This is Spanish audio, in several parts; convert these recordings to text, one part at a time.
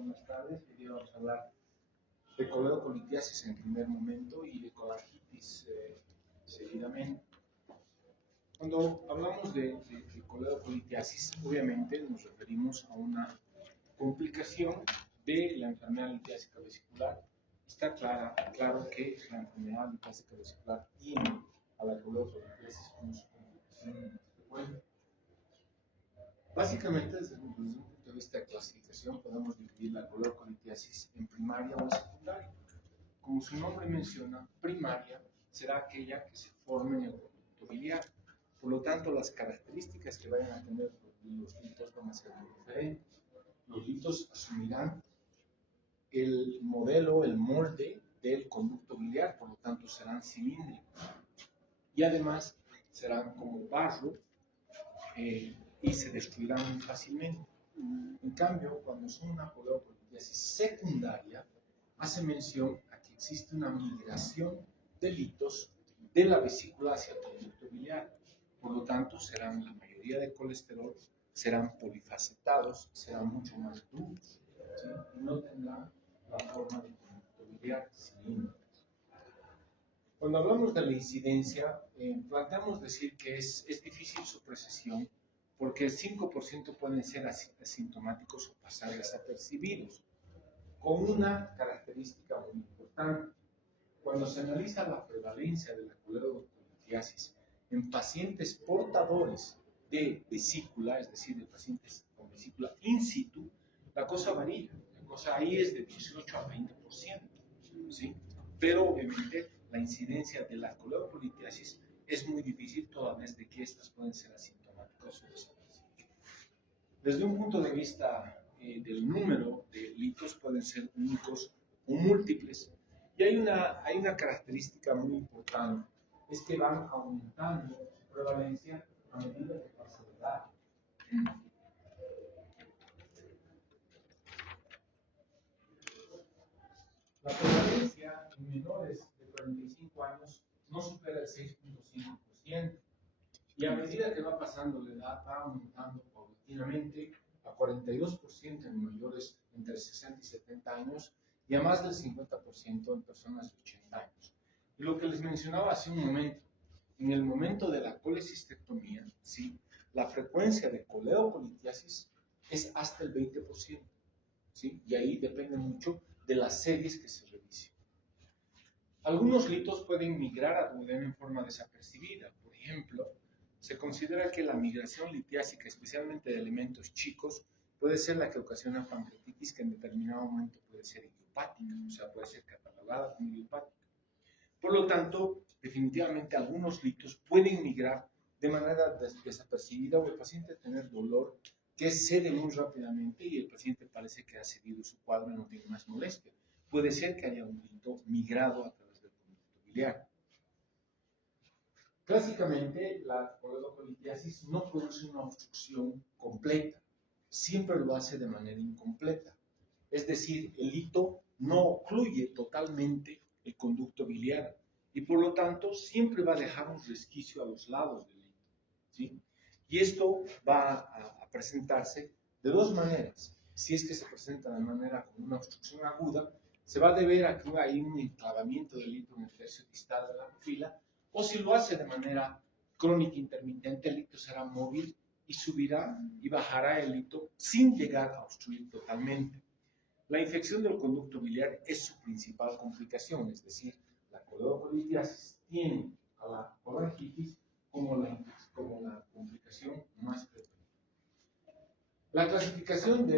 buenas tardes. Hoy día vamos a hablar de coledocolitiasis en primer momento y de colangitis seguidamente. Cuando hablamos de coledocolitiasis, obviamente nos referimos a una complicación de la enfermedad litiásica vesicular. Está claro que la enfermedad litiásica vesicular tiene a la coledocolitiasis como su complicación frecuente. Básicamente, desde un punto de vista de clasificación, podemos dividir la coledocolitiasis en primaria o secundaria. Como su nombre menciona, primaria será aquella que se forma en el conducto biliar. Por lo tanto, las características que vayan a tener los litos van a ser muy diferentes. Los litos asumirán el modelo, el molde del conducto biliar, por lo tanto serán cilíndricos. Y además serán como barro, y se destruirán muy fácilmente. En cambio, cuando son una coledocolitiasis secundaria, hace mención a que existe una migración de litos de la vesícula hacia el conducto biliar. Por lo tanto, serán la mayoría de colesterol, serán polifacetados, serán mucho más duros, ¿sí? Y no tendrán la forma de conducto biliar cilíndrico. Cuando hablamos de la incidencia, planteamos decir que es difícil su precisión porque el 5% pueden ser asintomáticos o pasar desapercibidos, con una característica muy importante. Cuando se analiza la prevalencia de la coledocolitiasis en pacientes portadores de vesícula, es decir, de pacientes con vesícula in situ, la cosa varía. La cosa ahí es de 18 a 20%, ¿sí? Pero obviamente la incidencia de la coledocolitiasis es muy difícil toda vez de que estas pueden ser asintomáticas o desaparecidas. Desde un punto de vista del número de litos, pueden ser únicos o múltiples. Y hay una característica muy importante, es que van aumentando su prevalencia a medida que pasa la edad. La prevalencia en menores de 45 años no supera el 6.5%. Y a medida que va pasando la edad, va aumentando paulatinamente a 42% en mayores entre 60 y 70 años y a más del 50% en personas de 80 años. Y lo que les mencionaba hace un momento, en el momento de la colecistectomía, ¿sí? La frecuencia de coledocolitiasis es hasta el 20%, ¿sí? Y ahí depende mucho de las series que se revisen. Algunos litos pueden migrar a duodeno en forma desapercibida. Por ejemplo, se considera que la migración litiásica, especialmente de elementos chicos, puede ser la que ocasiona pancreatitis, que en determinado momento puede ser idiopática, o sea, puede ser catalogada como idiopática. Por lo tanto, definitivamente algunos litos pueden migrar de manera desapercibida o el paciente tener dolor que cede muy rápidamente y el paciente parece que ha cedido su cuadro y no tiene más molestia. Puede ser que haya un lito migrado a través del conducto biliar. Clásicamente, la coledocolitiasis no produce una obstrucción completa, siempre lo hace de manera incompleta. Es decir, el lito no ocluye totalmente el conducto biliar y por lo tanto siempre va a dejar un resquicio a los lados del lito, ¿sí? Y esto va a presentarse de dos maneras. Si es que se presenta de manera con una obstrucción aguda, se va a deber a que hay un enclavamiento del lito en el tercio distal de la pupila, o si lo hace de manera crónica intermitente, el lito será móvil y subirá y bajará el lito sin llegar a obstruir totalmente. La infección del conducto biliar es su principal complicación, es decir, la coledocolitiasis tiene a la colangitis como la complicación más frecuente. La clasificación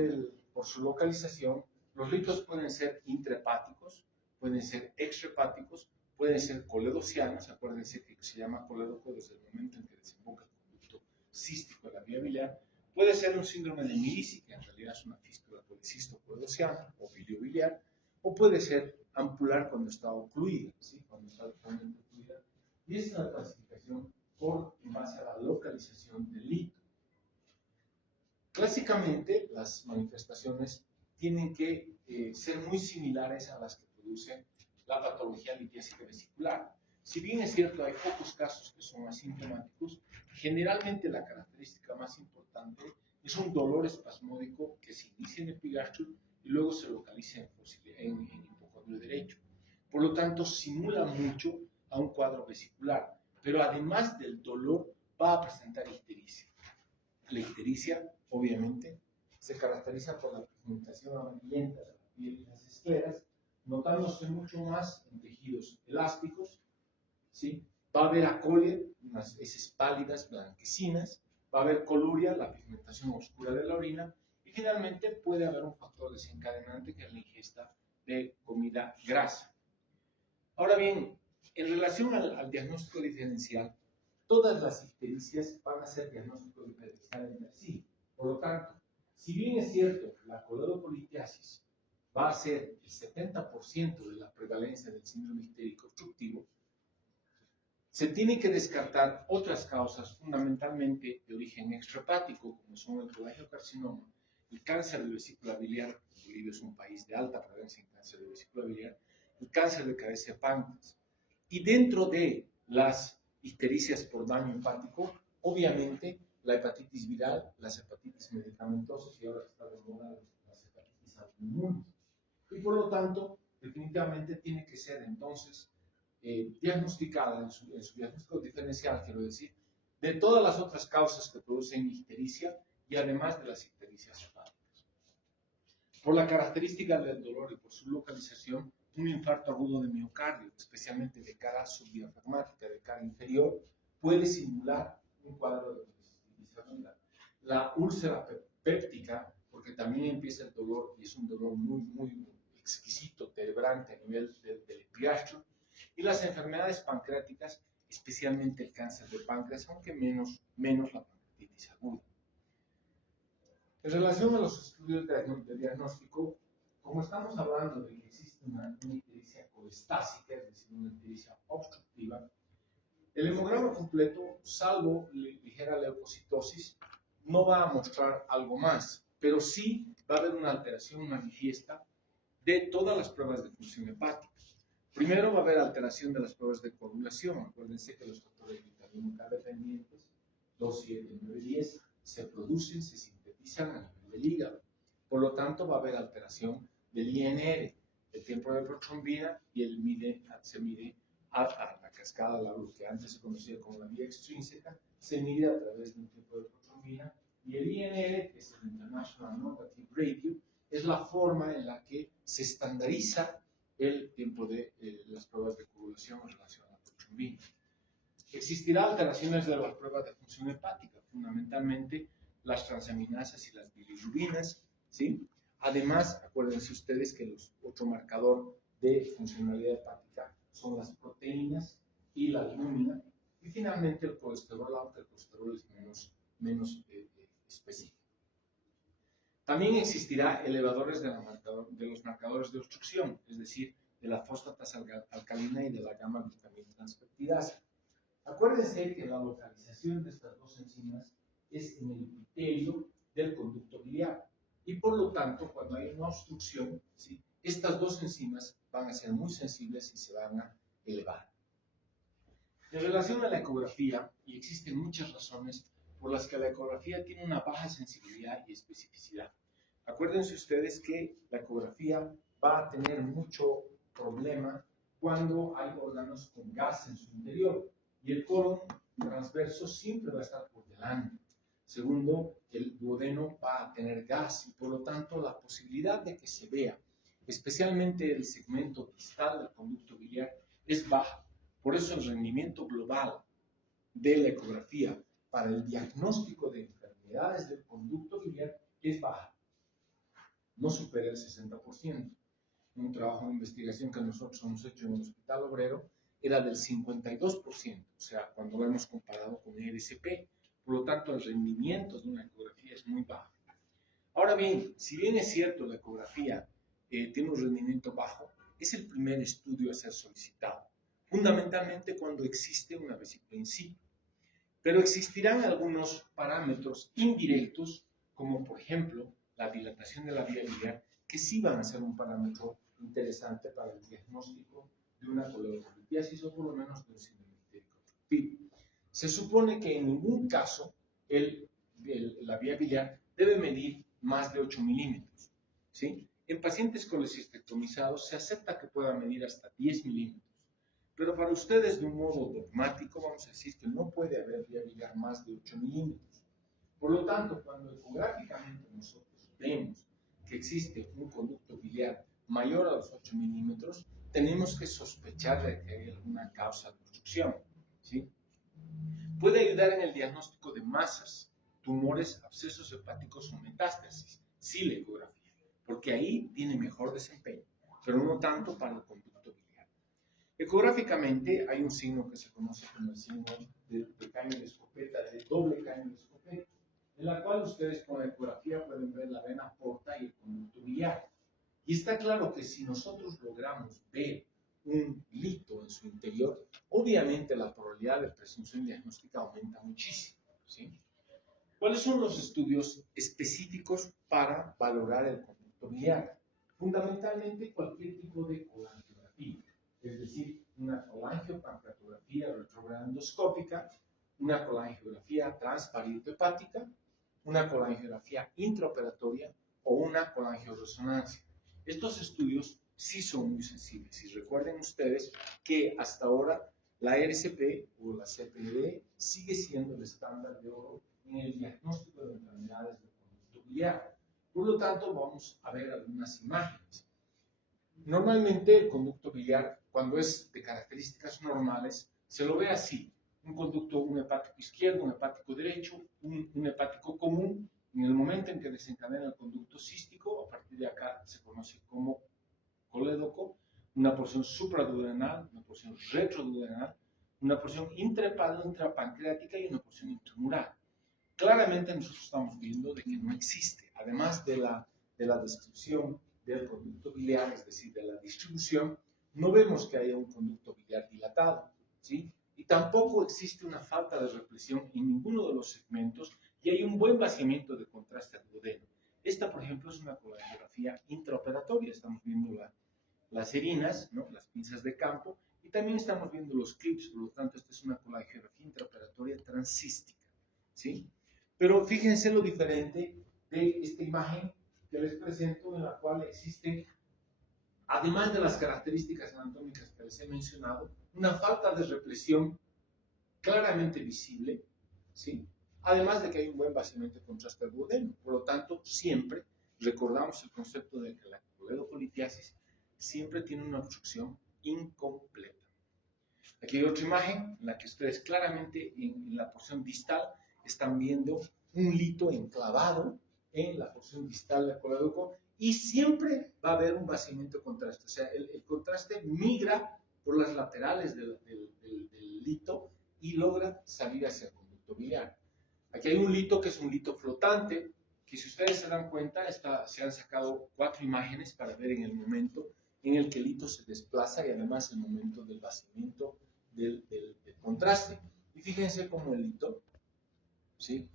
por su localización, los litos pueden ser intrahepáticos, pueden ser extrahepáticos, pueden ser coledocianos, acuérdense que se llama colédoco desde el momento en que desemboca el conducto cístico de la vía biliar. Puede ser un síndrome de Milici, que en realidad es una fístula policisto-coledociana o biliobiliar, o puede ser ampular cuando está ocluida, ¿sí? Cuando está totalmente ocluida. Y esa es la clasificación en base a la localización del lito. Clásicamente, las manifestaciones tienen que ser muy similares a las que produce la patología litiásica vesicular. Si bien es cierto, hay pocos casos que son asintomáticos, generalmente la característica más importante es un dolor espasmódico que se inicia en el epigastrio y luego se localiza en hipocondrio derecho. Por lo tanto, simula mucho a un cuadro vesicular, pero además del dolor va a presentar ictericia. La ictericia, obviamente, se caracteriza por la pigmentación amarillenta de la piel y las escleras, notándose mucho más en tejidos elásticos, ¿sí? Va a haber acolia, unas heces pálidas, blanquecinas, va a haber coluria, la pigmentación oscura de la orina, y finalmente puede haber un factor desencadenante que es la ingesta de comida grasa. Ahora bien, en relación al diagnóstico diferencial, todas las ictericias van a ser diagnóstico diferencial entre sí. Por lo tanto, si bien es cierto, la coledocolitiasis va a ser el 70% de la prevalencia del síndrome ictérico obstructivo, se tienen que descartar otras causas fundamentalmente de origen extrahepático, como son el cholangiocarcinoma, el cáncer de vesícula biliar, Bolivia es un país de alta prevalencia en cáncer de vesícula biliar, el cáncer de cabeza de páncreas. Y dentro de las ictericias por daño hepático, obviamente la hepatitis viral, las hepatitis medicamentosas y ahora está de moda las hepatitis autoinmunes. Y por lo tanto, definitivamente tiene que ser entonces diagnosticada en su diagnóstico diferencial, quiero decir, de todas las otras causas que producen ictericia y además de las ictericias hepáticas. Por la característica del dolor y por su localización, un infarto agudo de miocardio, especialmente de cara subdiafragmática, de cara inferior, puede simular un cuadro de ictericia aguda. La úlcera péptica, porque también empieza el dolor y es un dolor muy exquisito, terebrante a nivel del epiastro, y las enfermedades pancreáticas, especialmente el cáncer de páncreas, aunque menos la pancreatitis aguda. En relación a los estudios de diagnóstico, como estamos hablando de que existe una ictericia colestásica, es decir, una ictericia obstructiva, el hemograma completo, salvo ligera leucocitosis, no va a mostrar algo más, pero sí va a haber una alteración manifiesta de todas las pruebas de función hepática. Primero va a haber alteración de las pruebas de coagulación. Acuérdense que los factores de vitamina K dependientes, 2, 7, 9, 10, se producen, se sintetizan a nivel del hígado. Por lo tanto, va a haber alteración del INR, el tiempo de protrombina, y se mide a la cascada, lo que antes se conocía como la vía extrínseca, se mide a través de un tiempo de protrombina, y el INR, que es el International Normative Radio, es la forma en la que se estandariza el tiempo de las pruebas de coagulación en relación a la protrombina. Existirán alteraciones de las pruebas de función hepática, fundamentalmente las transaminasas y las bilirrubinas, ¿sí? Además, acuérdense ustedes que otro marcador de funcionalidad hepática son las proteínas y la albúmina, y finalmente el colesterol, aunque el colesterol es menos específico. También existirá elevadores de los marcadores de obstrucción, es decir, de la fosfatasa alcalina y de la gamma-glutamina transpeptidasa. Acuérdense que la localización de estas dos enzimas es en el epitelio del conducto biliar y por lo tanto, cuando hay una obstrucción, ¿sí?, estas dos enzimas van a ser muy sensibles y se van a elevar. En relación a la ecografía, y existen muchas razones por las que la ecografía tiene una baja sensibilidad y especificidad. Acuérdense ustedes que la ecografía va a tener mucho problema cuando hay órganos con gas en su interior y el colon transverso siempre va a estar por delante. Segundo, el duodeno va a tener gas y por lo tanto la posibilidad de que se vea, especialmente el segmento distal del conducto biliar, es baja. Por eso el rendimiento global de la ecografía para el diagnóstico de enfermedades del conducto biliar es baja. No supera el 60%. Un trabajo de investigación que nosotros hemos hecho en el Hospital Obrero era del 52%, o sea, cuando lo hemos comparado con el ERCP. Por lo tanto, el rendimiento de una ecografía es muy bajo. Ahora bien, si bien es cierto la ecografía tiene un rendimiento bajo, es el primer estudio a ser solicitado, fundamentalmente cuando existe una vesícula in situ. Pero existirán algunos parámetros indirectos, como por ejemplo la dilatación de la vía biliar, que sí van a ser un parámetro interesante para el diagnóstico de una coledocolitiasis o por lo menos de un síndrome ictérico obstructivo. Se supone que en ningún caso la vía biliar debe medir más de 8 milímetros, ¿sí? En pacientes colecistectomizados se acepta que pueda medir hasta 10 milímetros, pero para ustedes de un modo dogmático vamos a decir que no puede haber vía biliar más de 8 milímetros. Por lo tanto, cuando ecográficamente nosotros vemos que existe un conducto biliar mayor a los 8 milímetros, tenemos que sospechar de que hay alguna causa de obstrucción, ¿sí? Puede ayudar en el diagnóstico de masas, tumores, abscesos hepáticos o metástasis, sí la ecografía, porque ahí tiene mejor desempeño, pero no tanto para el conducto biliar. Ecográficamente hay un signo que se conoce como el signo de caño de escopeta, de doble caño de escopeta, en la cual ustedes con la ecografía pueden ver la vena porta y el conducto biliar. Y está claro que si nosotros logramos ver un lito en su interior, obviamente la probabilidad de presunción diagnóstica aumenta muchísimo, ¿sí? ¿Cuáles son los estudios específicos para valorar el conducto biliar? Fundamentalmente cualquier tipo de colangiografía, es decir, una colangiopancreatografía retrograndoscópica, una colangiografía transparieto-hepática, una colangiografía intraoperatoria o una colangioresonancia. Estos estudios sí son muy sensibles y recuerden ustedes que hasta ahora la RCP o la CPD sigue siendo el estándar de oro en el diagnóstico de enfermedades del conducto biliar. Por lo tanto, vamos a ver algunas imágenes. Normalmente el conducto biliar, cuando es de características normales, se lo ve así. Un conducto, un hepático izquierdo, un hepático derecho, un hepático común. En el momento en que desencadena el conducto cístico, a partir de acá se conoce como colédoco, una porción supraduodenal, una porción retroduodenal, una porción intrapancreática y una porción intramural. Claramente nosotros estamos viendo de que no existe, además de la descripción del conducto biliar, es decir, de la distribución, no vemos que haya un conducto biliar dilatado, ¿sí? Y tampoco existe una falta de represión en ninguno de los segmentos y hay un buen vaciamiento de contraste al duodeno. Esta, por ejemplo, es una colangiografía intraoperatoria, estamos viendo las herinas, ¿no? Las pinzas de campo, y también estamos viendo los clips, por lo tanto, esta es una colangiografía intraoperatoria transcística, ¿sí? Pero fíjense lo diferente de esta imagen que les presento, en la cual existe, además de las características anatómicas que les he mencionado, una falta de represión claramente visible, ¿sí? Además de que hay un buen vaciamiento de contraste al duodeno. Por lo tanto, siempre recordamos el concepto de que la coledocolitiasis siempre tiene una obstrucción incompleta. Aquí hay otra imagen en la que ustedes claramente en la porción distal están viendo un lito enclavado en la porción distal del colédoco y siempre va a haber un vaciamiento de contraste. O sea, el contraste migra por las laterales del lito y logra salir hacia el conducto biliar. Aquí hay un lito que es un lito flotante, que si ustedes se dan cuenta, se han sacado 4 imágenes para ver en el momento en el que el lito se desplaza y además el momento del vaciamiento del contraste. Y fíjense cómo el lito, ¿sí?,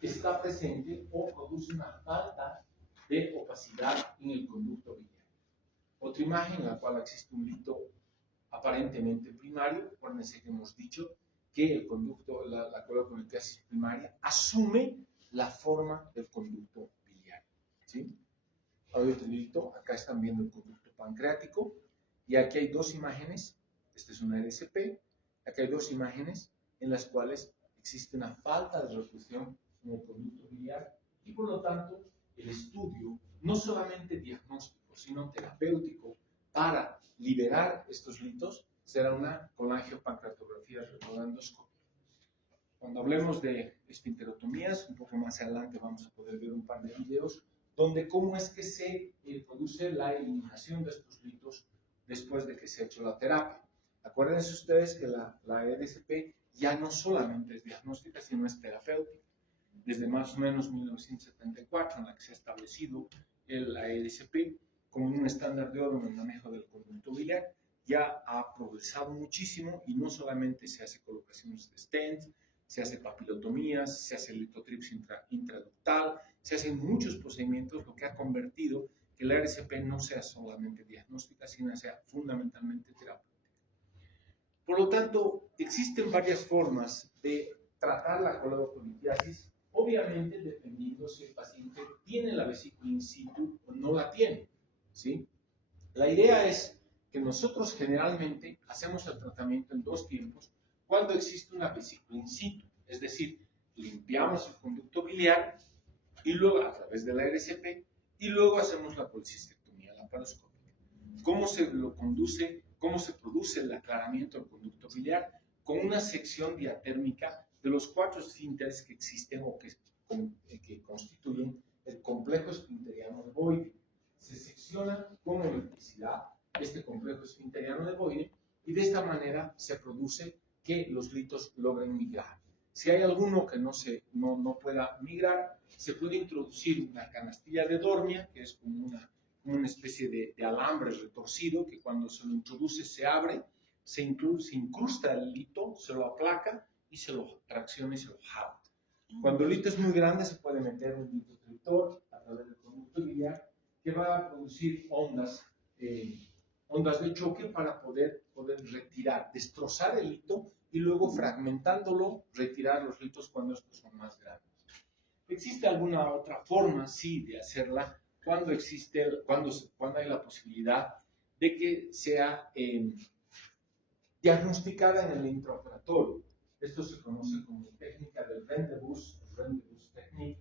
está presente o produce una falta de opacidad en el conducto biliar. Otra imagen en la cual existe un lito aparentemente primario. Acuérdense que hemos dicho que el conducto, la coledocolitiasis primaria asume la forma del conducto biliar, ¿sí? Hay otro lito, acá están viendo el conducto pancreático y aquí hay 2 imágenes. Esta es una RCP. Acá hay 2 imágenes en las cuales existe una falta de refusión en el conducto biliar y por lo tanto el estudio, no solamente diagnóstico, sino terapéutico para liberar estos litos, será una colangiopancreatografía retrograndoscópica. Cuando hablemos de esfinterotomías, un poco más adelante vamos a poder ver un par de videos donde cómo es que se produce la eliminación de estos litos después de que se ha hecho la terapia. Acuérdense ustedes que la EDCP ya no solamente es diagnóstica, sino es terapéutica. Desde más o menos 1974, en la que se ha establecido la EDCP como un estándar de oro en el manejo del conducto biliar, ya ha progresado muchísimo y no solamente se hace colocaciones de stents, se hace papilotomías, se hace litotripsia intraductal, se hacen muchos procedimientos, lo que ha convertido que la RCP no sea solamente diagnóstica, sino sea fundamentalmente terapéutica. Por lo tanto, existen varias formas de tratar la coledocolitiasis, obviamente dependiendo si el paciente tiene la vesícula in situ o no la tiene, ¿sí? La idea es que nosotros generalmente hacemos el tratamiento en 2 tiempos cuando existe una vesícula in situ, es decir, limpiamos el conducto biliar y luego a través de la RCP y luego hacemos la policistectomía laparoscópica. ¿Cómo se lo conduce? ¿Cómo se produce el aclaramiento del conducto biliar? Con una sección diatérmica de los 4 esfínteres que existen o que constituyen el complejo esfinteriano nevoide. Se secciona con electricidad este complejo esfinteriano nevoide y de esta manera se produce que los litos logren migrar. Si hay alguno que no pueda migrar, se puede introducir una canastilla de Dormia, que es como una especie de alambre retorcido que cuando se lo introduce se abre, se incrusta el lito, se lo aplaca y se lo tracciona y se lo jala. Cuando el lito es muy grande se puede meter un litotriptor a través del conducto biliar que va a producir ondas de choque para poder retirar, destrozar el lito y luego fragmentándolo retirar los litos cuando estos son más grandes. ¿Existe alguna otra forma, sí, de hacerla cuando hay la posibilidad de que sea diagnosticada en el intraoperatorio? Esto se conoce como técnica del Rendezvous technique,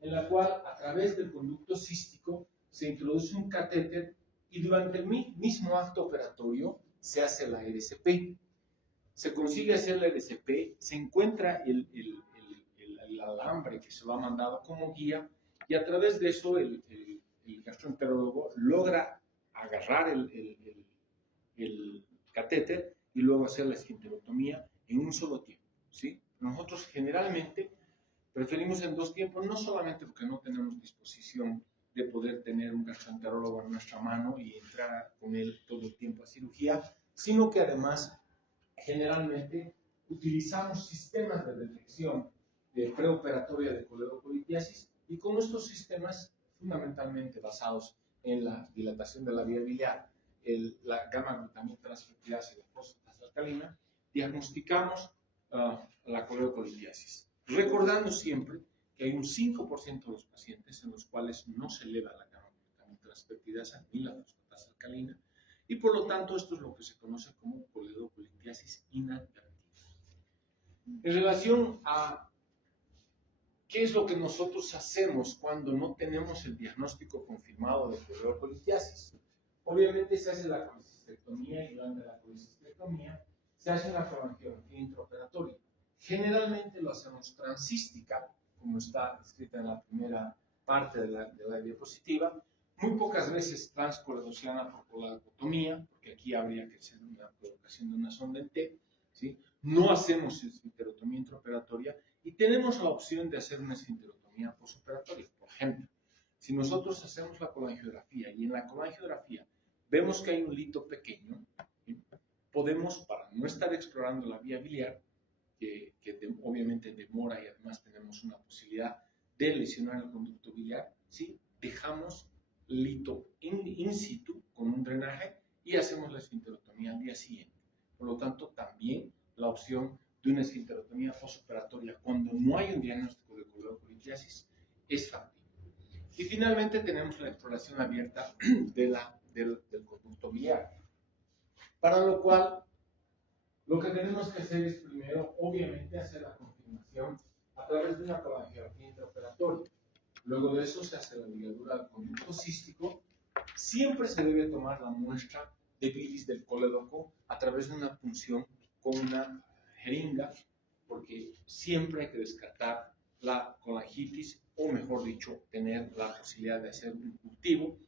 en la cual a través del conducto cístico se introduce un catéter y durante el mismo acto operatorio se hace la RCP. Se consigue hacer la RCP, se encuentra el alambre que se lo ha mandado como guía y a través de eso el gastroenterólogo logra agarrar el catéter y luego hacer la esfinterotomía en un solo tiempo, ¿sí? Nosotros generalmente preferimos en 2 tiempos, no solamente porque no tenemos disposición de poder tener un gastroenterólogo en nuestra mano y entrar con él todo el tiempo a cirugía, sino que además generalmente utilizamos sistemas de detección preoperatoria de coledocolitiasis y con estos sistemas fundamentalmente basados en la dilatación de la vía biliar, la gamma-glutamina transfertirasa y la fosfatasa alcalina, diagnosticamos la coledocolitiasis. Recordando siempre que hay un 5% de los pacientes en los cuales no se eleva la gamma-glutamina transfertirasa ni la fosfatasa alcalina y por lo tanto esto es lo que se conoce como coledocolitiasis inadvertida. En relación a qué es lo que nosotros hacemos cuando no tenemos el diagnóstico confirmado de coledocolitiasis, obviamente se hace la colecistectomía y durante la colecistectomía se hace una colangiografía intraoperatoria. Generalmente lo hacemos transcística, como está escrita en la primera parte de la diapositiva, muy pocas veces transcoledociana por coledotomía, porque aquí habría que hacer una colocación de una sonda en T, ¿sí? No hacemos esfinterotomía intraoperatoria y tenemos la opción de hacer una esfinterotomía postoperatoria. Por ejemplo, si nosotros hacemos la colangiografía y en la colangiografía vemos que hay un lito pequeño, ¿sí? Podemos, para no estar explorando la vía biliar, que obviamente demora y además tenemos una posibilidad de lesionar el conducto biliar, ¿sí? Dejamos lito in situ con un drenaje y hacemos la esfinterotomía al día siguiente. Por lo tanto, también la opción de una esfinterotomía postoperatoria cuando no hay un diagnóstico de coledocolitiasis es factible. Y finalmente tenemos la exploración abierta del conducto biliar, para lo cual lo que tenemos que hacer es primero, obviamente, hacer la confirmación a través de una colangiografía intraoperatoria. Luego de eso se hace la ligadura del conducto cístico. Siempre se debe tomar la muestra de bilis del colédoco a través de una punción con una jeringa, porque siempre hay que descartar la colangitis, o mejor dicho, tener la posibilidad de hacer un cultivo.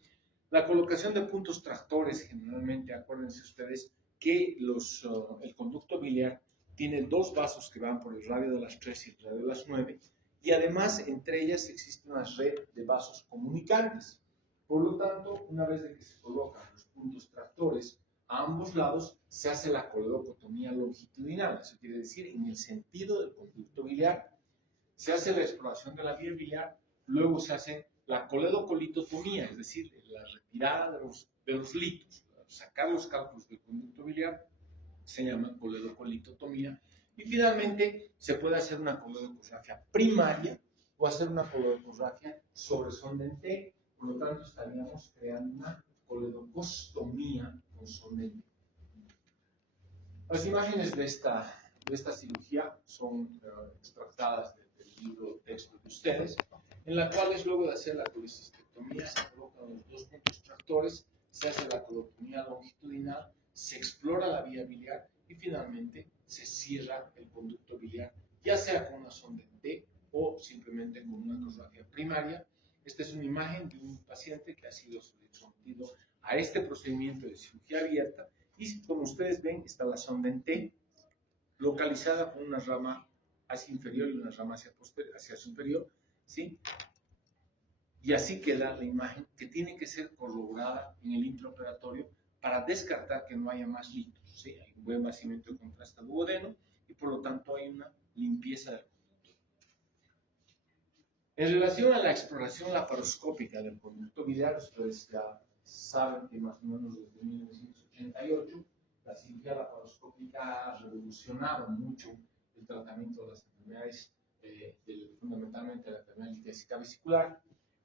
La colocación de puntos tractores, generalmente, acuérdense ustedes que el conducto biliar tiene 2 vasos que van por el radio de las 3 y el radio de las 9, y además entre ellas existe una red de vasos comunicantes. Por lo tanto, una vez de que se colocan los puntos tractores a ambos lados, se hace la coledocotomía longitudinal, eso quiere decir en el sentido del conducto biliar. Se hace la exploración de la vía biliar, luego se hace la coledocolitotomía, es decir, la retirada de los litos, sacar los cálculos del conducto biliar, se llama coledocolitotomía. Y finalmente se puede hacer una coledocosgrafia primaria o hacer una coledocosgrafia sobre sonda en T, Por lo tanto, estaríamos creando una coledocostomía con sonda en T. Las imágenes de esta cirugía son extractadas del libro texto de ustedes, en la cual luego de hacer la colecistectomía se colocan los dos puntos tractores, se hace la colectomía longitudinal, se explora la vía biliar y finalmente se cierra el conducto biliar, ya sea con una sonda en T o simplemente con una ecografía primaria. Esta es una imagen de un paciente que ha sido sometido a este procedimiento de cirugía abierta y como ustedes ven está la sonda en T localizada con una rama hacia inferior y una rama hacia superior, ¿sí? Y así queda la imagen que tiene que ser corroborada en el intraoperatorio para descartar que no haya más litos, ¿sí? Hay un buen vaciamiento de contraste duodeno y por lo tanto hay una limpieza del conducto. En relación a la exploración laparoscópica del conducto biliar, ustedes ya saben que más o menos desde 1988 la cirugía laparoscópica ha revolucionado mucho el tratamiento de las enfermedades, fundamentalmente la enfermedad litíaca vesicular.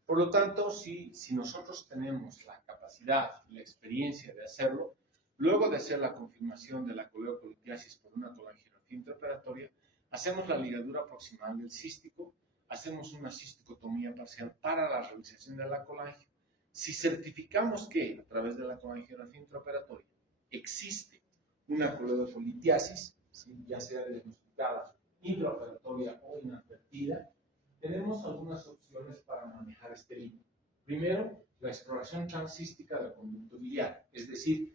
Por lo tanto, si nosotros tenemos la capacidad y la experiencia de hacerlo, luego de hacer la confirmación de la coleocolitiasis por una colangiografía intraoperatoria, hacemos la ligadura proximal del cístico, hacemos una cisticotomía parcial para la realización de la colangio. Si certificamos que a través de la colangiografía intraoperatoria existe una coleocolitiasis, ¿sí? Ya sea diagnosticada intraoperatoria o inadvertida, tenemos algunas opciones para manejar este límite. Primero, la exploración transcística del conducto biliar, es decir,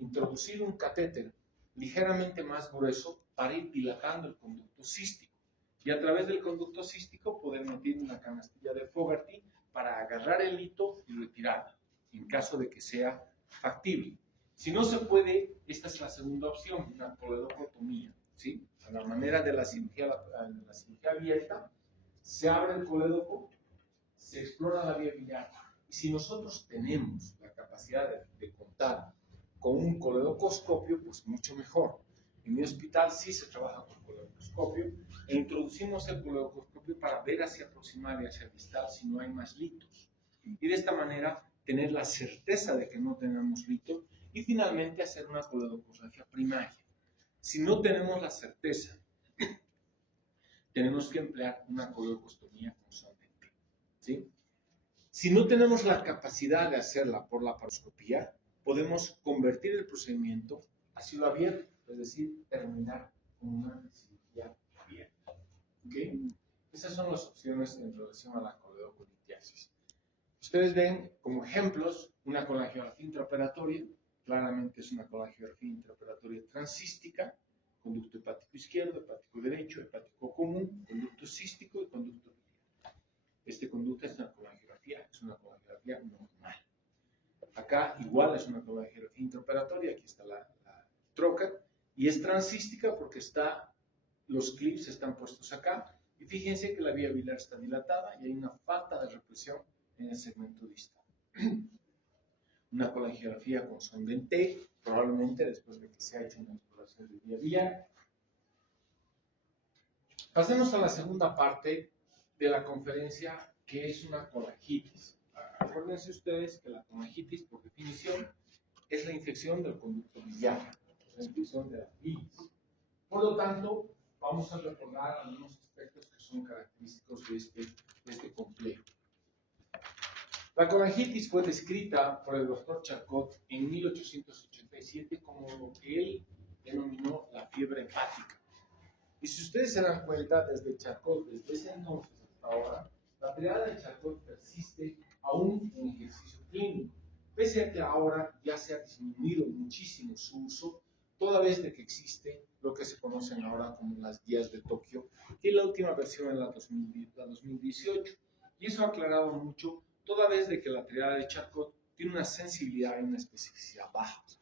introducir un catéter ligeramente más grueso para ir dilatando el conducto cístico. Y a través del conducto cístico poder meter una canastilla de Fogarty para agarrar el hito y retirarlo, en caso de que sea factible. Si no se puede, esta es la segunda opción, una coledocotomía, ¿sí? A la manera de la cirugía abierta, se abre el colédoco, se explora la vía biliar. Y si nosotros tenemos la capacidad de contar con un coledocoscopio, pues mucho mejor. En mi hospital sí se trabaja con coledocoscopio e introducimos el coledocoscopio para ver hacia proximal y hacia distal si no hay más litos. Y de esta manera tener la certeza de que no tenemos litos y finalmente hacer una coledocoscopia primaria. Si no tenemos la certeza, tenemos que emplear una coledocostomía con sonda en T, ¿sí? Si no tenemos la capacidad de hacerla por laparoscopía, podemos convertir el procedimiento a cielo abierto, es decir, terminar con una cirugía abierta. ¿Okay? Esas son las opciones en relación a la coledocolitiasis. Ustedes ven como ejemplos una colangiografía intraoperatoria, claramente es una colangiografía intraoperatoria transcística, conducto hepático izquierdo, hepático derecho, hepático común, conducto cístico y conducto biliar. Este conducto es una colangiografía normal. Acá igual es una colangiografía intraoperatoria, aquí está la troca, y es transcística porque los clips están puestos acá, y fíjense que la vía biliar está dilatada y hay una falta de represión en el segmento distal. Una colangiografía con sonda en T, probablemente después de que se ha hecho una exploración de vía biliar. Pasemos a la segunda parte de la conferencia, que es una colangitis. Acuérdense ustedes que la colangitis, por definición, es la infección del conducto biliar, la infección de la bilis. Por lo tanto, vamos a recordar algunos aspectos que son característicos de este complejo. La colangitis fue descrita por el doctor Charcot en 1887 como lo que él denominó la fiebre hepática. Y si ustedes se dan cuenta, desde Charcot, desde ese entonces hasta ahora, la triada de Charcot persiste aún en ejercicio clínico, pese a que ahora ya se ha disminuido muchísimo su uso, toda vez de que existe lo que se conocen ahora como las guías de Tokio, que la última versión es la 2018. Y eso ha aclarado mucho, toda vez de que la triada de Charcot tiene una sensibilidad y una especificidad bajas.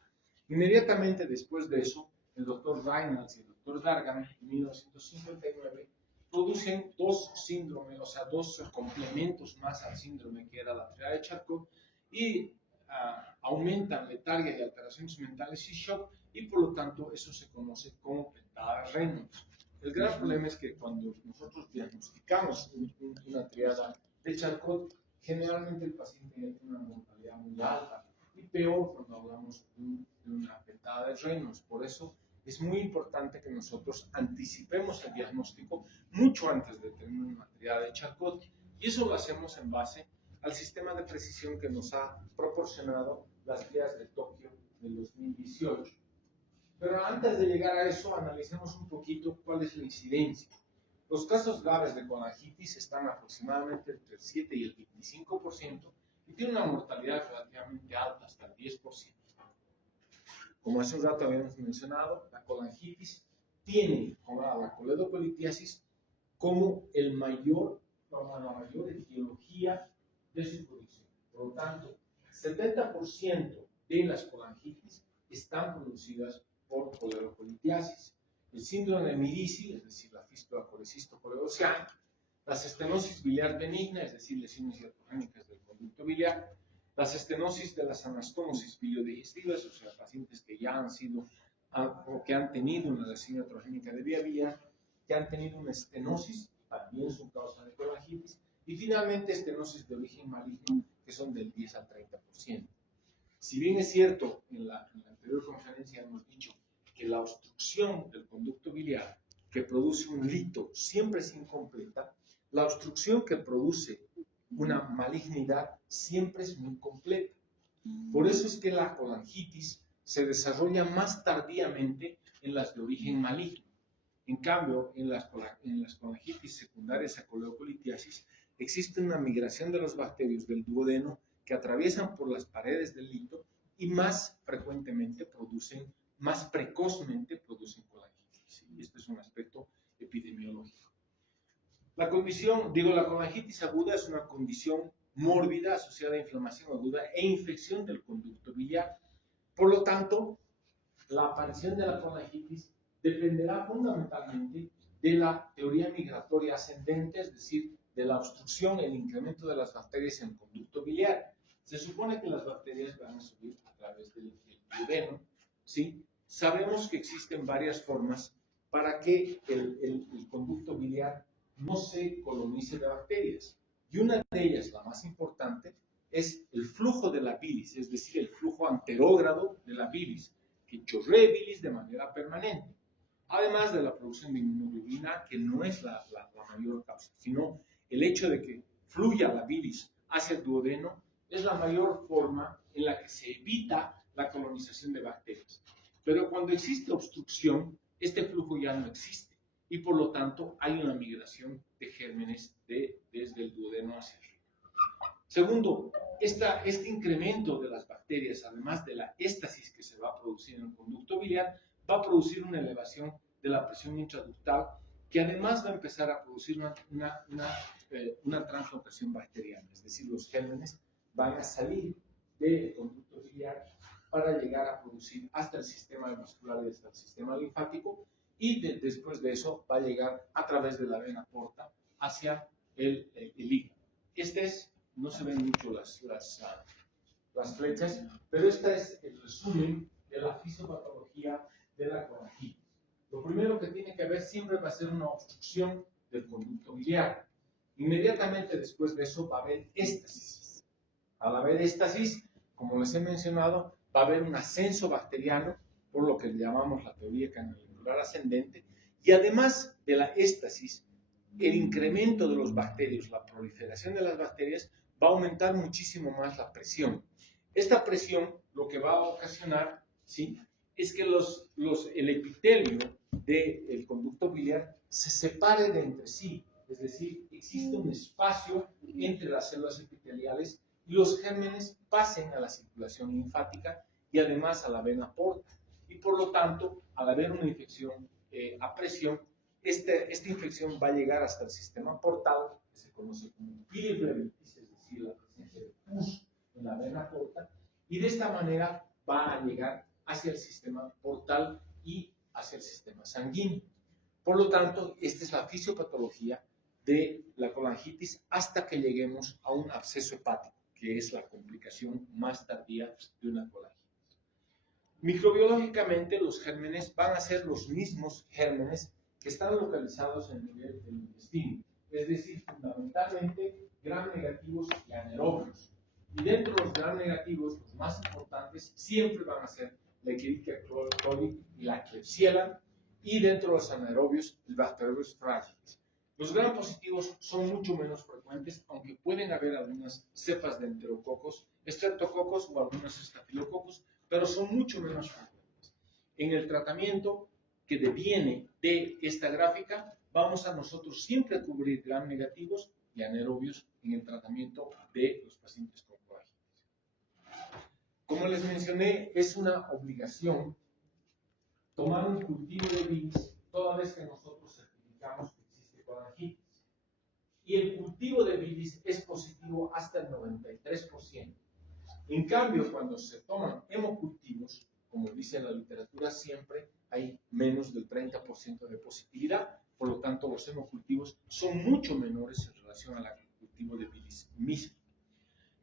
Inmediatamente después de eso, el doctor Reynolds y el doctor Dargan, en 1959, producen dos síndromes, o sea, dos complementos más al síndrome que era la triada de Charcot, y aumentan letargia y alteraciones mentales y shock, y por lo tanto eso se conoce como pentada Reynolds. El gran problema es que cuando nosotros diagnosticamos una triada de Charcot, generalmente el paciente ya tiene una mortalidad muy alta y peor cuando hablamos de una afectada de Raynaud's. Por eso es muy importante que nosotros anticipemos el diagnóstico mucho antes de tener una triada de Charcot, y eso lo hacemos en base al sistema de precisión que nos ha proporcionado las guías de Tokio del 2018. Pero antes de llegar a eso, analicemos un poquito cuál es la incidencia. Los casos graves de colangitis están aproximadamente entre el 7 y el 25% y tienen una mortalidad relativamente alta, hasta el 10%. Como hace un rato habíamos mencionado, la colangitis tiene a la coledocolitiasis como la mayor etiología de su producción. Por lo tanto, 70% de las colangitis están producidas por coledocolitiasis. El síndrome de Mirici, es decir, la fístula colecisto-coledociana, las estenosis biliar benigna, es decir, lesiones iatrogénicas del conducto biliar, las estenosis de las anastomosis biliodigestivas, o sea, pacientes que ya han sido o que han tenido una lesión iatrogénica de vía biliar, que han tenido una estenosis, también son causa de colangitis, y finalmente estenosis de origen maligno, que son del 10 al 30%. Si bien es cierto, en la anterior conferencia hemos dicho que la obstrucción del conducto biliar que produce un lito siempre es incompleta, la obstrucción que produce una malignidad siempre es muy completa. Por eso es que la colangitis se desarrolla más tardíamente en las de origen maligno. En cambio, en las colangitis secundarias a coledocolitiasis existe una migración de los bacterios del duodeno que atraviesan por las paredes del lito y más frecuentemente más precozmente producen colangitis. Y este es un aspecto epidemiológico. La colangitis aguda es una condición mórbida asociada a inflamación aguda e infección del conducto biliar. Por lo tanto, la aparición de la colangitis dependerá fundamentalmente de la teoría migratoria ascendente, es decir, de la obstrucción, el incremento de las bacterias en el conducto biliar. Se supone que las bacterias van a subir a través del duodeno, ¿sí? Sabemos que existen varias formas para que el conducto biliar no se colonice de bacterias. Y una de ellas, la más importante, es el flujo de la bilis, es decir, el flujo anterógrado de la bilis, que chorree bilis de manera permanente. Además de la producción de inmunoglobulina, que no es la mayor causa, sino el hecho de que fluya la bilis hacia el duodeno es la mayor forma en la que se evita la colonización de bacterias. Pero cuando existe obstrucción, este flujo ya no existe y por lo tanto hay una migración de gérmenes desde el duodeno hacia arriba. Segundo, este incremento de las bacterias, además de la éstasis que se va a producir en el conducto biliar, va a producir una elevación de la presión intraductal que además va a empezar a producir una translocación bacteriana, es decir, los gérmenes van a salir del conducto biliar para llegar a producir hasta el sistema vascular y hasta el sistema linfático, y después de eso va a llegar a través de la vena porta hacia el hígado. No se ven mucho las flechas, pero este es el resumen de la fisiopatología de la colangitis. Lo primero que tiene que haber siempre va a ser una obstrucción del conducto biliar. Inmediatamente después de eso va a haber éstasis. Al haber éstasis, como les he mencionado, va a haber un ascenso bacteriano, por lo que llamamos la teoría canalicular ascendente, y además de la éstasis, el incremento de los bacterios, la proliferación de las bacterias, va a aumentar muchísimo más la presión. Esta presión lo que va a ocasionar, ¿sí?, es que el epitelio del conducto biliar se separe de entre sí, es decir, existe un espacio entre las células epiteliales y los gérmenes pasen a la circulación linfática y además a la vena porta. Y por lo tanto, al haber una infección a presión, esta infección va a llegar hasta el sistema portal, que se conoce como piliflebitis, es decir, la presencia de pus en la vena porta, y de esta manera va a llegar hacia el sistema portal y hacia el sistema sanguíneo. Por lo tanto, esta es la fisiopatología de la colangitis hasta que lleguemos a un absceso hepático, que es la complicación más tardía de una colangitis. Microbiológicamente, los gérmenes van a ser los mismos gérmenes que están localizados en el nivel del intestino, es decir, fundamentalmente gram negativos y anaerobios. Y dentro de los gram negativos, los más importantes siempre van a ser la Escherichia coli y la Klebsiella, y dentro de los anaerobios, el Bacteroides fragilis. Los gram positivos son mucho menos frecuentes, aunque pueden haber algunas cepas de enterococos, estreptococos o algunos estafilococos, pero son mucho menos frecuentes. En el tratamiento que deviene de esta gráfica, vamos a nosotros siempre cubrir gram negativos y anaerobios en el tratamiento de los pacientes con colangitis. Como les mencioné, es una obligación tomar un cultivo de bilis toda vez que nosotros certificamos que existe colangitis. Y el cultivo de bilis es positivo hasta el 93%. En cambio, cuando se toman hemocultivos, como dice la literatura, siempre hay menos del 30% de positividad. Por lo tanto, los hemocultivos son mucho menores en relación al cultivo de bilis mismo.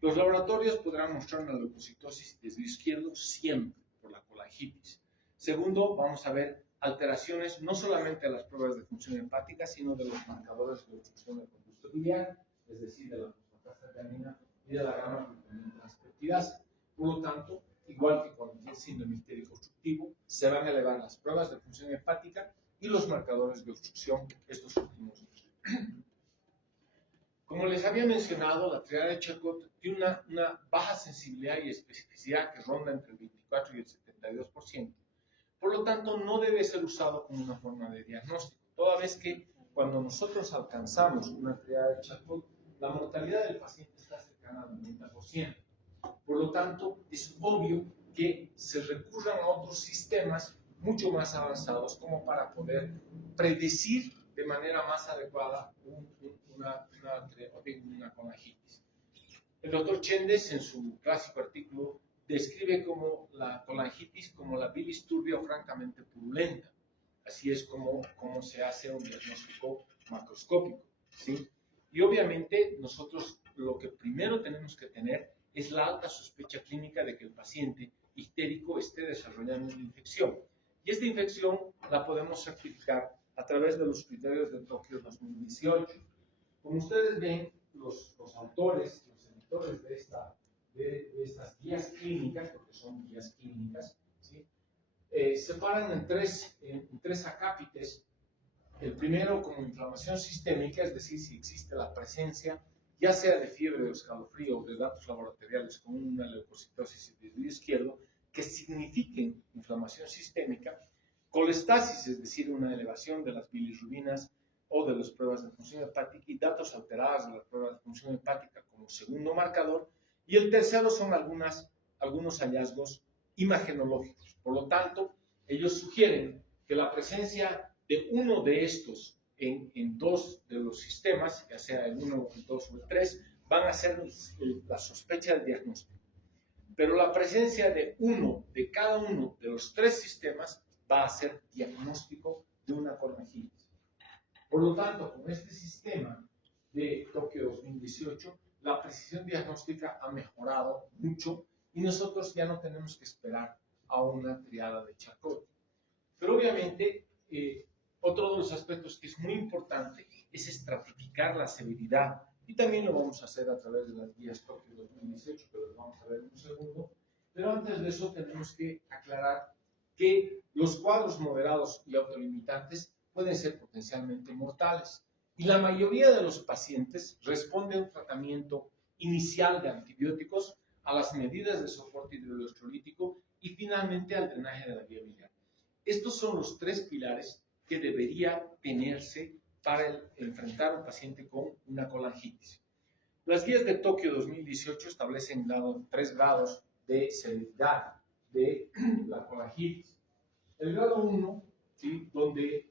Los laboratorios podrán mostrar una leucocitosis desde izquierdo siempre por la colangitis. Segundo, vamos a ver alteraciones no solamente de las pruebas de función hepática, sino de los marcadores de obstrucción del conducto biliar, es decir, de la fosfatasa y de la gamma-glutamina transpeptidasa. Por lo tanto, igual que con el síndrome histérico obstructivo, se van a elevar las pruebas de función hepática y los marcadores de obstrucción estos últimos días. Como les había mencionado, la triada de Charcot tiene una baja sensibilidad y especificidad que ronda entre el 24 y el 72%. Por lo tanto, no debe ser usado como una forma de diagnóstico, toda vez que cuando nosotros alcanzamos una triada de Charcot, la mortalidad del paciente está cercana al 90%. Por lo tanto, es obvio que se recurran a otros sistemas mucho más avanzados como para poder predecir de manera más adecuada una colangitis. El doctor Chendes, en su clásico artículo, describe como la colangitis como la bilis turbia o francamente purulenta. Así es como se hace un diagnóstico macroscópico, ¿sí? Y obviamente nosotros lo que primero tenemos que tener es la alta sospecha clínica de que el paciente histérico esté desarrollando una infección. Y esta infección la podemos certificar a través de los criterios de Tokio 2018. Como ustedes ven, los autores, los editores de estas guías clínicas, porque son guías clínicas, ¿sí? Separan en tres acápites. El primero como inflamación sistémica, es decir, si existe la presencia, ya sea de fiebre o escalofrío o de datos laboratoriales con una leucocitosis del izquierdo, que signifiquen inflamación sistémica, colestasis, es decir, una elevación de las bilirrubinas o de las pruebas de función hepática y datos alterados de las pruebas de función hepática como segundo marcador, y el tercero son algunos hallazgos imagenológicos. Por lo tanto, ellos sugieren que la presencia de uno de estos en dos de los sistemas, ya sea el 1, el 2 o el 3, van a ser la sospecha del diagnóstico. Pero la presencia de cada uno de los tres sistemas va a ser diagnóstico de una colangitis. Por lo tanto, con este sistema de Tokio 2018, la precisión diagnóstica ha mejorado mucho y nosotros ya no tenemos que esperar a una triada de Charcot. Pero obviamente, otro de los aspectos que es muy importante es estratificar la severidad, y también lo vamos a hacer a través de las guías Tokio 2018, pero lo vamos a ver en un segundo. Pero antes de eso tenemos que aclarar que los cuadros moderados y autolimitantes pueden ser potencialmente mortales, y la mayoría de los pacientes responde a un tratamiento inicial de antibióticos, a las medidas de soporte hidroelectrolítico y finalmente al drenaje de la vía biliar. Estos son los tres pilares que debería tenerse para enfrentar a un paciente con una colangitis. Las guías de Tokio 2018 establecen 3 grados de severidad de la colangitis. El grado 1, ¿sí?, donde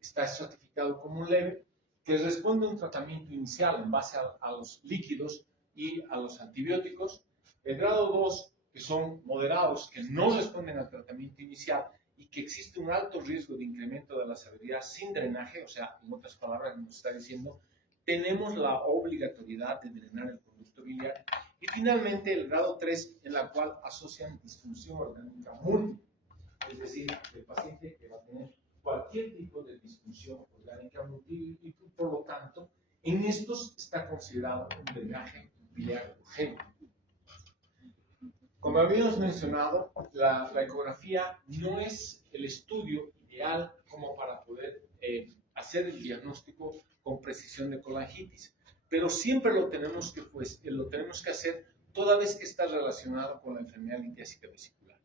está estratificado como leve, que responde a un tratamiento inicial en base a los líquidos y a los antibióticos. El grado 2, que son moderados, que no responden al tratamiento inicial y que existe un alto riesgo de incremento de la severidad sin drenaje, o sea, en otras palabras, nos está diciendo, tenemos la obligatoriedad de drenar el conducto biliar. Y finalmente, el grado 3, en la cual asocian disfunción orgánica múltiple, es decir, el paciente que va a tener cualquier tipo de disfunción orgánica múltiple y por lo tanto En estos está considerado un drenaje biliar urgente. Como habíamos mencionado, la ecografía no es el estudio ideal como para poder hacer el diagnóstico con precisión de colangitis, pero siempre lo tenemos que hacer toda vez que está relacionado con la enfermedad litiásica vesicular.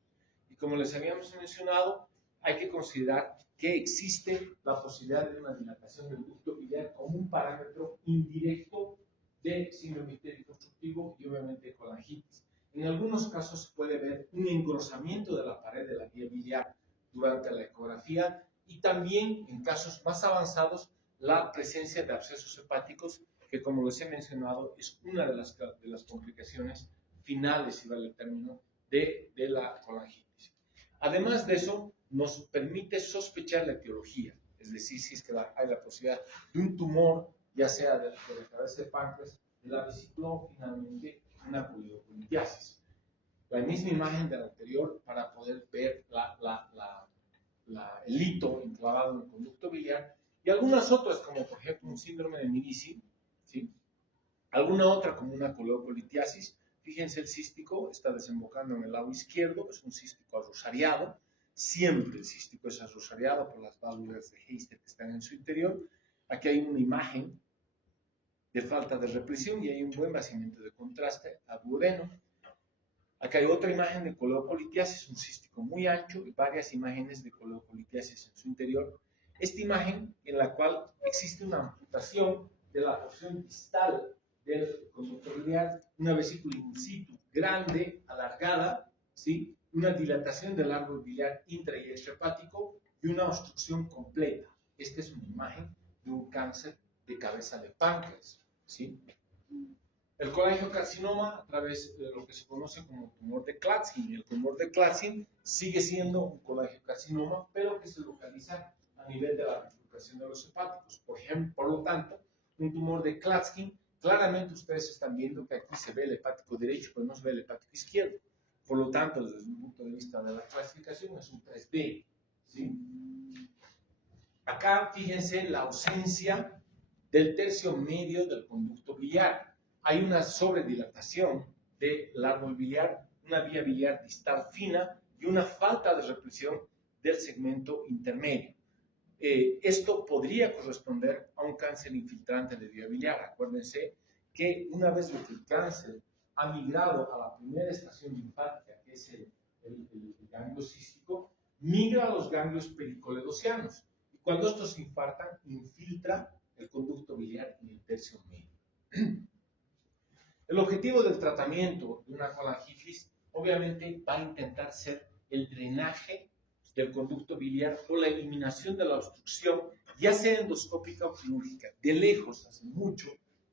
Y como les habíamos mencionado, hay que considerar que existe la posibilidad de una dilatación del ducto biliar como un parámetro indirecto de síndrome ictérico obstructivo y obviamente colangitis. En algunos casos se puede ver un engrosamiento de la pared de la vía biliar durante la ecografía y también en casos más avanzados la presencia de abscesos hepáticos, que como les he mencionado es una de las complicaciones finales, si vale el término, de la colangitis. Además de eso, nos permite sospechar la etiología, es decir, si es que hay la posibilidad de un tumor, ya sea de la cabeza de páncreas, de la vesícula o finalmente una polidocolitiasis. La misma imagen de la anterior para poder ver el hito enclavado en el conducto biliar y algunas otras, como por ejemplo un síndrome de Medici, ¿sí? Alguna otra como una coleocolitiasis. Fíjense, el cístico está desembocando en el lado izquierdo, es un cístico arrosariado. Siempre el cístico es arrosariado por las válvulas de Heister que están en su interior. Aquí hay una imagen de falta de represión y hay un buen vaciamiento de contraste a duodeno. Acá hay otra imagen de coleocolitiasis, un cístico muy ancho y varias imágenes de coleocolitiasis en su interior. Esta imagen en la cual existe una amputación de la porción distal del conducto biliar, una vesícula in situ grande, alargada, ¿sí? Una dilatación del árbol biliar intra y extrahepático y una obstrucción completa. Esta es una imagen de un cáncer de cabeza de páncreas, ¿sí? El colangiocarcinoma, a través de lo que se conoce como tumor de Klatskin. El tumor de Klatskin sigue siendo un colangiocarcinoma, pero que se localiza a nivel de la bifurcación de los hepáticos. Por ejemplo, por lo tanto, un tumor de Klatskin, claramente ustedes están viendo que aquí se ve el hepático derecho, pero no se ve el hepático izquierdo. Por lo tanto, desde el punto de vista de la clasificación, es un 3D, ¿sí? Acá, fíjense la ausencia del tercio medio del conducto biliar. Hay una sobredilatación del árbol biliar, una vía biliar distal fina y una falta de represión del segmento intermedio. Esto podría corresponder a un cáncer infiltrante de vía biliar. Acuérdense que una vez que el cáncer ha migrado a la primera estación linfática, que es el ganglio cístico, migra a los ganglios pericoledocianos. Y cuando estos se infartan, infiltra el conducto biliar en el tercio medio. El objetivo del tratamiento de una colangitis obviamente va a intentar ser el drenaje del conducto biliar o la eliminación de la obstrucción, ya sea endoscópica o quirúrgica. De lejos, hace mucho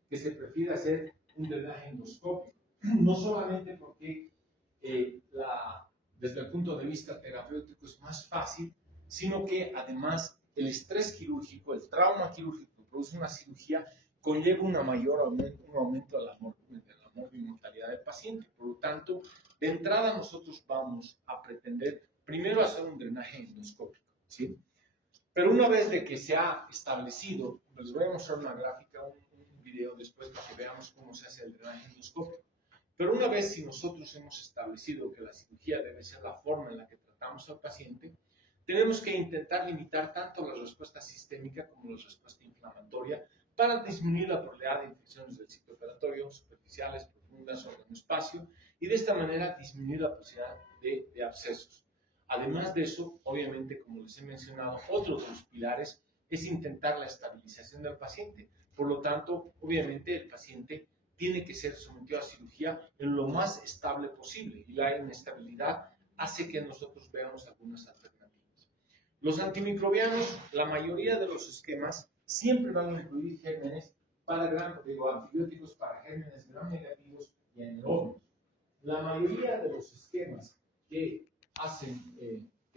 que se prefiere hacer un drenaje endoscópico, no solamente porque desde el punto de vista terapéutico es más fácil, sino que además el estrés quirúrgico, el trauma quirúrgico que produce una cirugía, conlleva un aumento de la mortalidad del paciente. Por lo tanto, de entrada nosotros vamos a pretender primero hacer un drenaje endoscópico, ¿sí? Pero una vez de que se ha establecido, les voy a mostrar una gráfica, un video después para que veamos cómo se hace el drenaje endoscópico. Pero una vez si nosotros hemos establecido que la cirugía debe ser la forma en la que tratamos al paciente, tenemos que intentar limitar tanto la respuesta sistémica como la respuesta inflamatoria para disminuir la probabilidad de infecciones del sitio operatorio, superficiales, profundas, órgano-espacio, y de esta manera disminuir la posibilidad de abscesos. Además de eso, obviamente, como les he mencionado, otro de los pilares es intentar la estabilización del paciente. Por lo tanto, obviamente, el paciente tiene que ser sometido a cirugía en lo más estable posible, y la inestabilidad hace que nosotros veamos algunas alternativas. Los antimicrobianos, la mayoría de los esquemas siempre van a incluir gérmenes antibióticos para gérmenes gram negativos y anaerobios. La mayoría de los esquemas que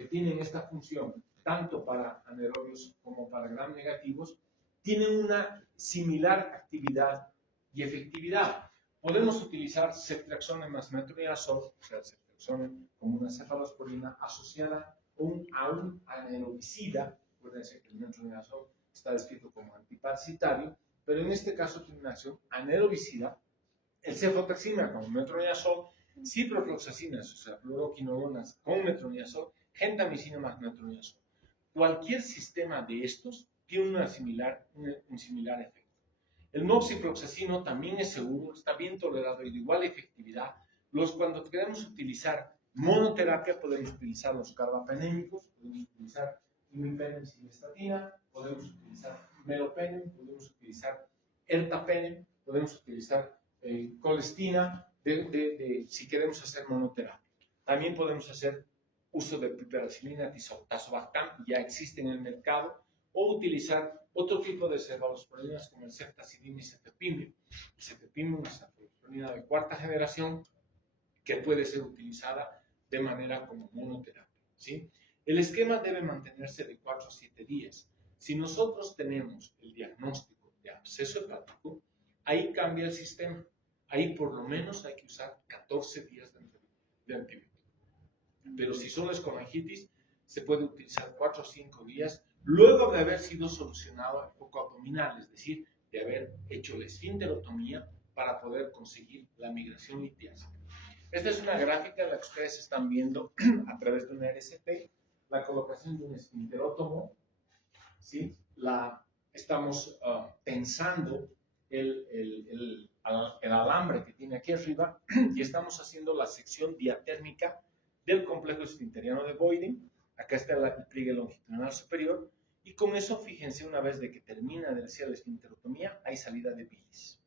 tienen esta función, tanto para anaerobios como para gram negativos, tienen una similar actividad y efectividad. Podemos utilizar ceftriaxona más metronidazol, o sea, ceftriaxona como una cefalosporina asociada a un anaerobicida. Recuerden que el metronidazol está descrito como antiparasitario, pero en este caso tiene una acción anaerobicida. El cefotaxima con metronidazol, ciprofloxacinas, o sea, fluoroquinolonas con metronidazol, gentamicina más metronidazol. Cualquier sistema de estos tiene un similar efecto. El moxifloxacino también es seguro, está bien tolerado y de igual efectividad. Cuando queremos utilizar monoterapia, podemos utilizar los carbapenémicos, podemos utilizar imipenem sin estatina, podemos utilizar meropenem, podemos utilizar ertapenem, podemos utilizar colestina, si queremos hacer monoterapia. También podemos hacer uso de piperacilina, tazobactam, ya existe en el mercado, o utilizar otro tipo de cefalosporinas como el ceftazidime y cefepime. El cefepime es una cefalosporina de cuarta generación que puede ser utilizada de manera como monoterapia, ¿sí? El esquema debe mantenerse de 4 a 7 días. Si nosotros tenemos el diagnóstico de absceso hepático, ahí cambia el sistema. Ahí por lo menos hay que usar 14 días de antibiótico. Pero si solo es colangitis, se puede utilizar 4 o 5 días luego de haber sido solucionado el foco abdominal, es decir, de haber hecho la esfinterotomía para poder conseguir la migración litiásica. Esta es una gráfica en la que ustedes están viendo a través de una RCP la colocación de un esfinterótomo, ¿sí? Estamos tensando el alambre que tiene aquí arriba y estamos haciendo la sección diatérmica del complejo esfinteriano de Boyden. Acá está el pliegue longitudinal superior y con eso, fíjense, una vez de que termina de hacer la esfinterotomía, hay salida de bilis.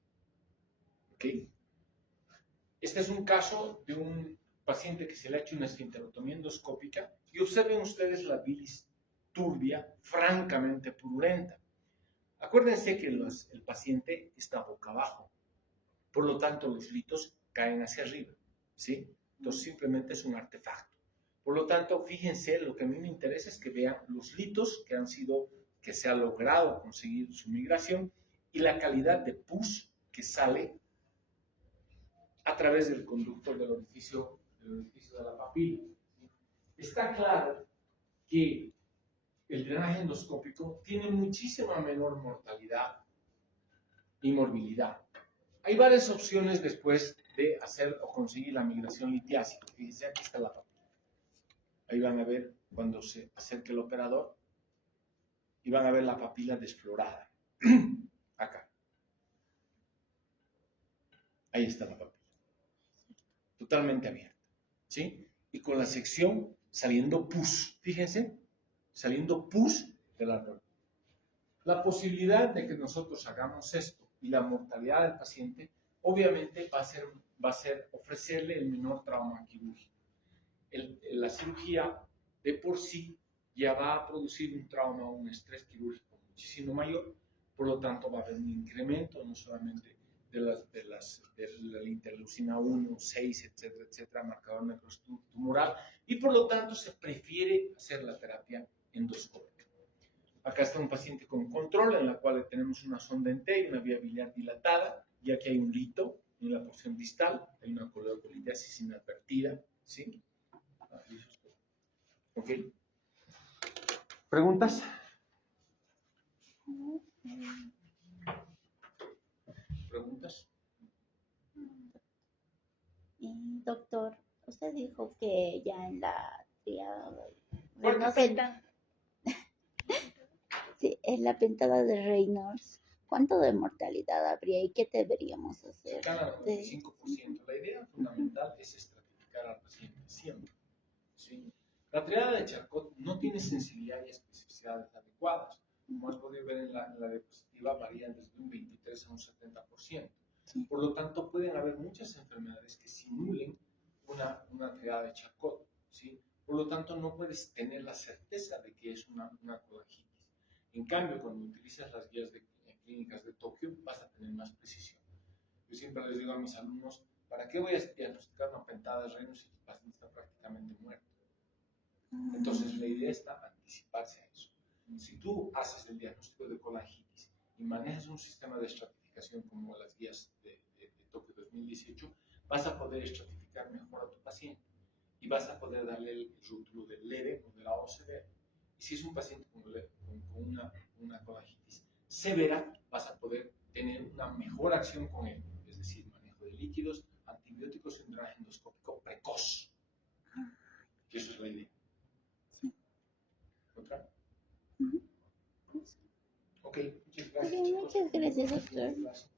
¿Ok? Este es un caso de un paciente que se le ha hecho una esfinterotomía endoscópica y observen ustedes la bilis turbia, francamente purulenta. Acuérdense que el paciente está boca abajo, por lo tanto los litos caen hacia arriba, ¿sí? Entonces simplemente es un artefacto. Por lo tanto, fíjense, lo que a mí me interesa es que vean los litos que se ha logrado conseguir su migración y la calidad de pus que sale a través del conducto del orificio de la papila. Está claro que el drenaje endoscópico tiene muchísima menor mortalidad y morbilidad. Hay varias opciones después de hacer o conseguir la migración litiásica. Fíjense, aquí está la papila. Ahí van a ver cuando se acerque el operador y van a ver la papila desflorada. Acá. Ahí está la papila. Totalmente abierta. ¿Sí? Y con la sección saliendo pus. Fíjense, saliendo pus de la papila. La posibilidad de que nosotros hagamos esto y la mortalidad del paciente, obviamente va a ser ofrecerle el menor trauma quirúrgico. La cirugía de por sí ya va a producir un trauma o un estrés quirúrgico muchísimo mayor, por lo tanto va a haber un incremento no solamente de la interleucina 1, 6, etcétera, etcétera, marcador necrotumoral, y por lo tanto se prefiere hacer la terapia endoscópica. Acá está un paciente con control en la cual tenemos una sonda en T y una vía biliar dilatada, y aquí hay un lito en la porción distal, hay una coleocolitiasis inadvertida, ¿sí? ¿Ok? ¿Preguntas? ¿Preguntas? Doctor, usted dijo que ya en la triada sí, en la pintada de Reynolds, ¿cuánto de mortalidad habría y qué deberíamos hacer? Cada 95%. La idea fundamental es estratificar al paciente siempre. ¿Sí? La triada de Charcot no tiene sensibilidad y especificidades adecuadas. Como has podido ver en la diapositiva, varían desde un 23 a un 70%. Sí. Por lo tanto, pueden haber muchas enfermedades que simulen una triada de Charcot. ¿Sí? Por lo tanto, no puedes tener la certeza de que es una colangitis. En cambio, cuando utilizas las guías de clínicas de Tokio, vas a tener más precisión. Yo siempre les digo a mis alumnos, ¿para qué voy a diagnosticar una pentada de Reynolds si el paciente está prácticamente muerto? Entonces, la idea está anticiparse a eso. Si tú haces el diagnóstico de colangitis y manejas un sistema de estratificación como las guías de Tokio 2018, vas a poder estratificar mejor a tu paciente y vas a poder darle el rótulo del leve, moderado o severo. Y si es un paciente con una colangitis severa, vas a poder tener una mejor acción con él, es decir, manejo de líquidos, antibióticos y un drenaje endoscópico precoz. Que eso es la idea. Sí. ¿Otra? Ujú. Ok, muchas gracias. Ok, muchas gracias, doctor. Gracias.